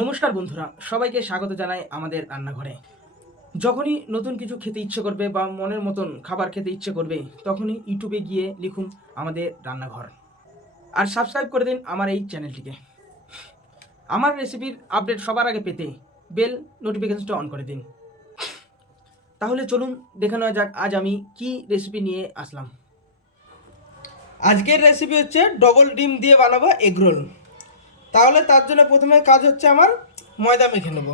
নমস্কার বন্ধুরা, সবাইকে স্বাগত জানাই আমাদের রান্নাঘরে। যখনই নতুন কিছু খেতে ইচ্ছে করবে বা মনের মতন খাবার খেতে ইচ্ছে করবে, তখনই ইউটিউবে গিয়ে লিখুন আমাদের রান্নাঘর, আর সাবস্ক্রাইব করে দিন আমার এই চ্যানেলটিকে। আমার রেসিপির আপডেট সবার আগে পেতে বেল নোটিফিকেশনটা অন করে দিন। তাহলে চলুন দেখে নেওয়া যাক আজ আমি কি রেসিপি নিয়ে আসলাম। আজকের রেসিপি হচ্ছে ডবল ডিম দিয়ে বানাবো এগ রোল। তাহলে তার জন্য প্রথমে কাজ হচ্ছে আমার ময়দা মেখে নেব।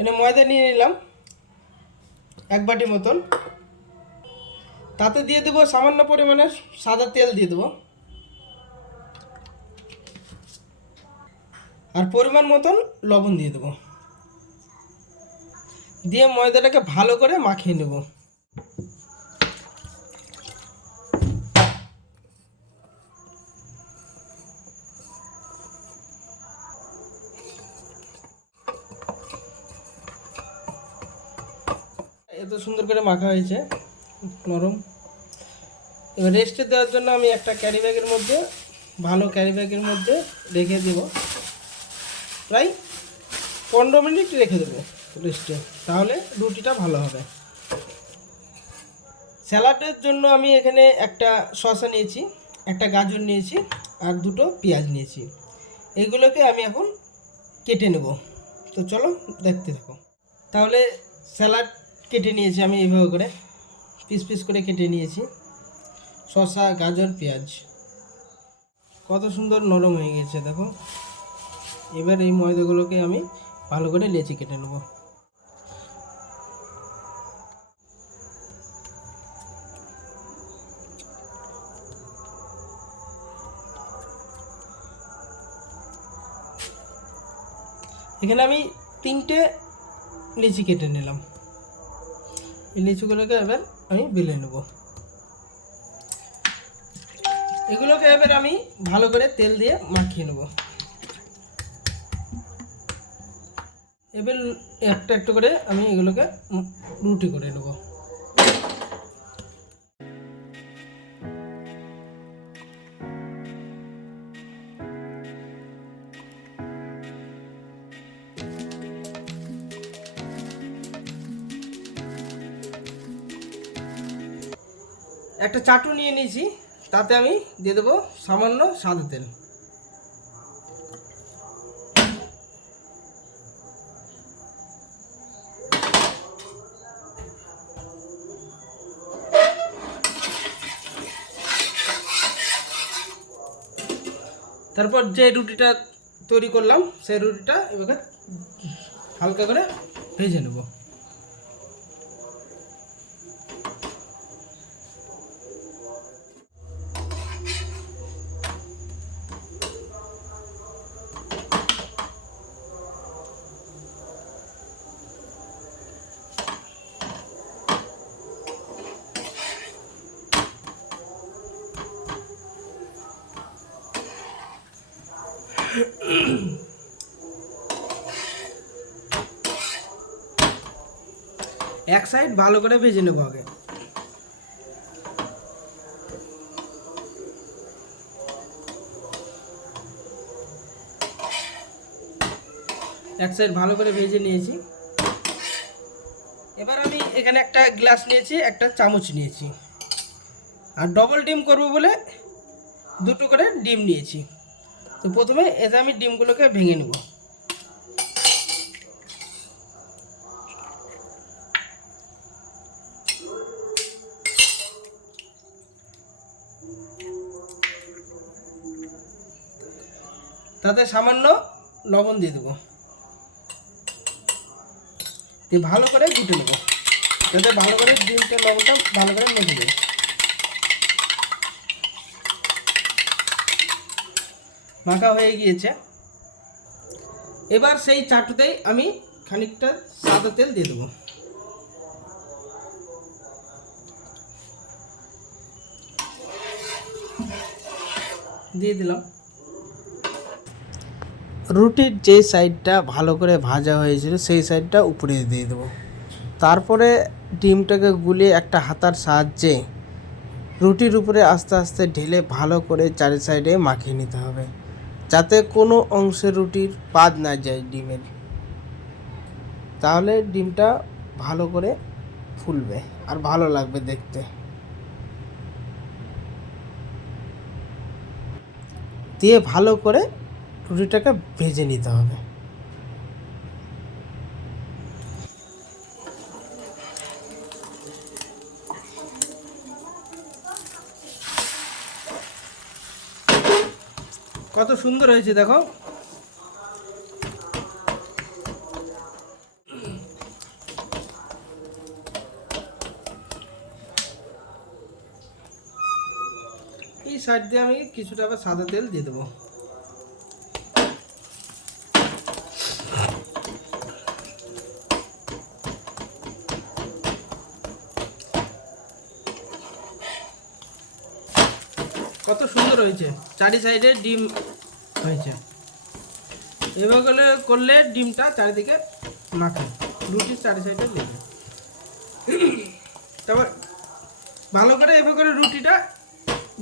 এনে ময়দা নিয়ে নিলাম 1 বাটি মতন। তাতে দিয়ে দেবো সামান্য পরিমাণে সাদা তেল দিয়ে দেবো, আর পরিমাণ মতন লবণ দিয়ে দেবো। দিয়ে ময়দাটাকে ভালো করে মাখিয়ে নেব। এত সুন্দর করে মাখা হয়েছে, নরম। এবার রেস্টে দেওয়ার জন্য আমি একটা ক্যারি ব্যাগের মধ্যে, ভালো ক্যারি ব্যাগের মধ্যে রেখে দেব। প্রায় 15 মিনিট রেখে দেবো রেস্টে, তাহলে রুটিটা ভালো হবে। স্যালাডের জন্য আমি এখানে একটা শসা নিয়েছি, একটা গাজর নিয়েছি, আর 2টো পেঁয়াজ নিয়েছি। এগুলোকে আমি এখন কেটে নেব। তো চলো দেখতে থাকো। তাহলে স্যালাড কেটে নিয়েছি আমি এইভাবে করে, পিস পিস করে কেটে নিয়েছি। শসা, গাজর, পেঁয়াজ কত সুন্দর নরম হয়ে গেছে দেখো। এবার এই ময়দাগুলোকে আমি ভালো করে লেচি কেটে নেব। এখানে আমি 3টে লিচি কেটে নিলাম। এই লিচিগুলোকে এবার আমি বেলে নেব। এগুলোকে এবার আমি ভালো করে তেল দিয়ে মাখিয়ে নেব। এবার একটা একটা করে আমি এগুলোকে রুটি করে নেব। একটা চাটু নিয়ে নিয়েছি, তাতে আমি দিয়ে দেবো সামান্য সাদা তেল। তারপর যে রুটিটা তৈরি করলাম সেই রুটিটা এবার হালকা করে ভেজে নেব। এক সাইড ভালো করে ভেজে নেব আগে। এক সাইড ভালো করে ভেজে নিয়েছি। এবার আমি এখানে একটা গ্লাস নিয়েছি, একটা চামচ নিয়েছি, আর ডবল ডিম করব বলে 2টো করে ডিম নিয়েছি। তো প্রথমে এতে আমি ডিমগুলোকে ভেঙে নেব। তাতে সামান্য লবণ দিয়ে দেবো, দিয়ে ভালো করে গুটে নেব, যাতে ভালো করে ডিমটা লবণটা ভালো করে মেখে দেয়। মাখা হয়ে গিয়েছে। এবার সেই চাটুতেই আমি খানিকটা সাদা তেল দিয়ে দেবো। দিয়ে দিলাম। রুটির যে সাইডটা ভালো করে ভাজা হয়েছিল সেই সাইডটা উপরে দিয়ে দেবো। তারপরে ডিমটাকে গুলিয়ে একটা হাতার সাহায্যে রুটির উপরে আস্তে আস্তে ঢেলে ভালো করে চারি সাইডে মাখিয়ে নিতে হবে, যাতে কোনো অংশে রুটির পাদ না যায় ডিমের, তাহলে ডিমটা ভালো করে ফুলবে আর ভালো লাগবে দেখতে। দিয়ে ভালো করে রুটিটাকে ভেজে নিতে হবে। কত সুন্দর হয়েছে দেখো। এই সাইড দিয়ে আমি কিছুটা আবার সাদা তেল দিয়ে দেবো। কত সুন্দর হয়েছে, চারি সাইডে ডিম হয়েছে। এভাবে করলে ডিমটা চারিদিকে মাখে, রুটির চারি সাইডে লেগে। তারপর ভালো করে এভাবে করে রুটিটা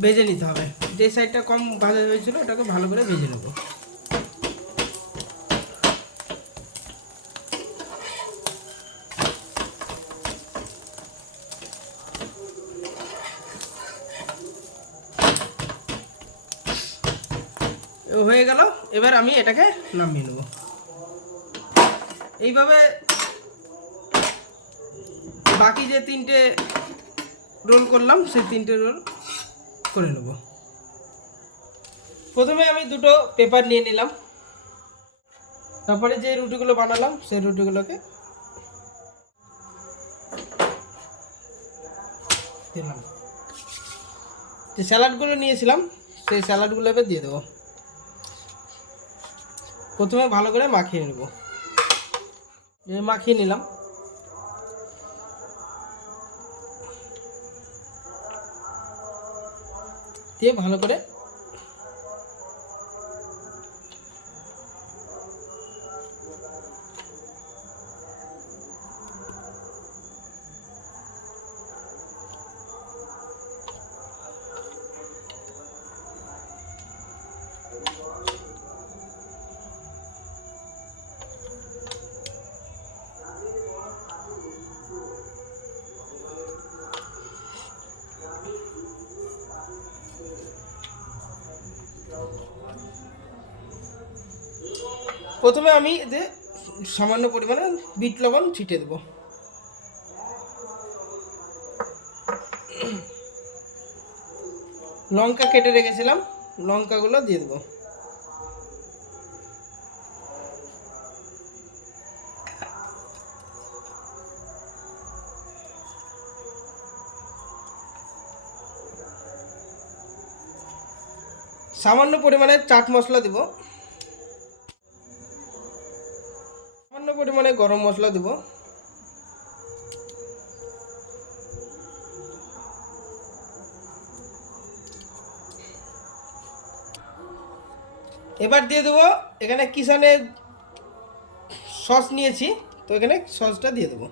ভেজে নিতে হবে। যে সাইডটা কম ভাজা হয়েছিল ওটাকে ভালো করে ভেজে নেব। হয়ে গেল, এবার আমি এটাকে নামিয়ে নেব। এইভাবে বাকি যে 3টে রোল করলাম সেই 3টে রোল করে নেব। প্রথমে আমি 2টো পেপার নিয়ে নিলাম, তারপরে যে রুটিগুলো বানালাম সেই রুটিগুলোকে দিলাম। যে স্যালাডগুলো নিয়েছিলাম সেই স্যালাডগুলো এবার দিয়ে দেবো। প্রথমে ভালো করে মাখিয়ে নেব। মাখিয়ে নিলাম। দিয়ে ভালো করে প্রথমে আমি এতে সামান্য পরিমাণে বিট লবণ ছিটিয়ে দেবো। লঙ্কা কেটে রেখেছিলাম, লঙ্কাগুলো দিয়ে দেবো। সামান্য পরিমাণে চাট মশলা দেব, সামান্য পরিমাণে গরম মশলা দেব। এবার দিয়ে দেবো এখানে কিষানের সস নিয়েছি, তো এখানে সসটা দিয়ে দেবো।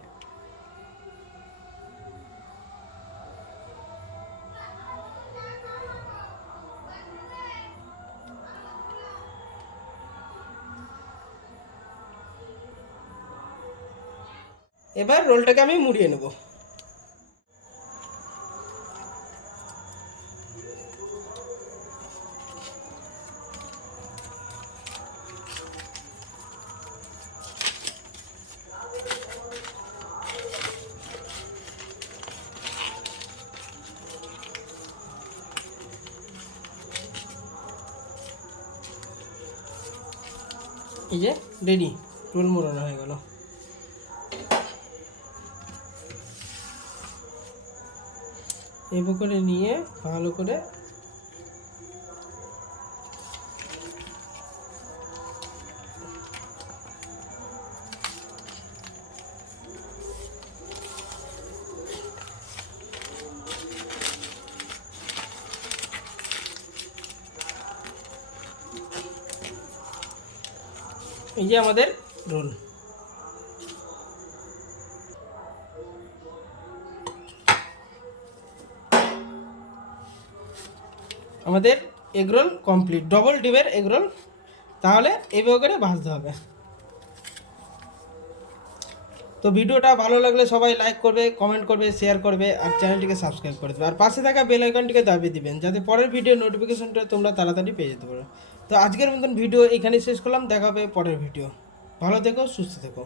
এবার রোলটাকে আমি মুড়িয়ে নেব। এই যে রেডি, রোল মোড়ানো হয়ে গেল। এভাবে করে নিয়ে ভালো করে এই যে আমাদের রোল। আমাদের এগরোল কমপ্লিট, ডবল ডিমের এগরোল। তাহলে এইভাবে করে ভাজতে হবে। তো ভিডিওটা ভালো লাগলে সবাই লাইক করবে, কমেন্ট করবে, শেয়ার করবে আর চ্যানেলটিকে সাবস্ক্রাইব করে দেবে। আর পাশে থাকা বেল আইকনটিকে দাবিয়ে দিবেন যাতে পরের ভিডিও নোটিফিকেশনটা তোমরা তাড়াতাড়ি পেয়ে যেতে পারো। তো আজকের মতন ভিডিও এখানেই শেষ করলাম, দেখা হবে পরের ভিডিও। ভালো থেকো, সুস্থ থেকো।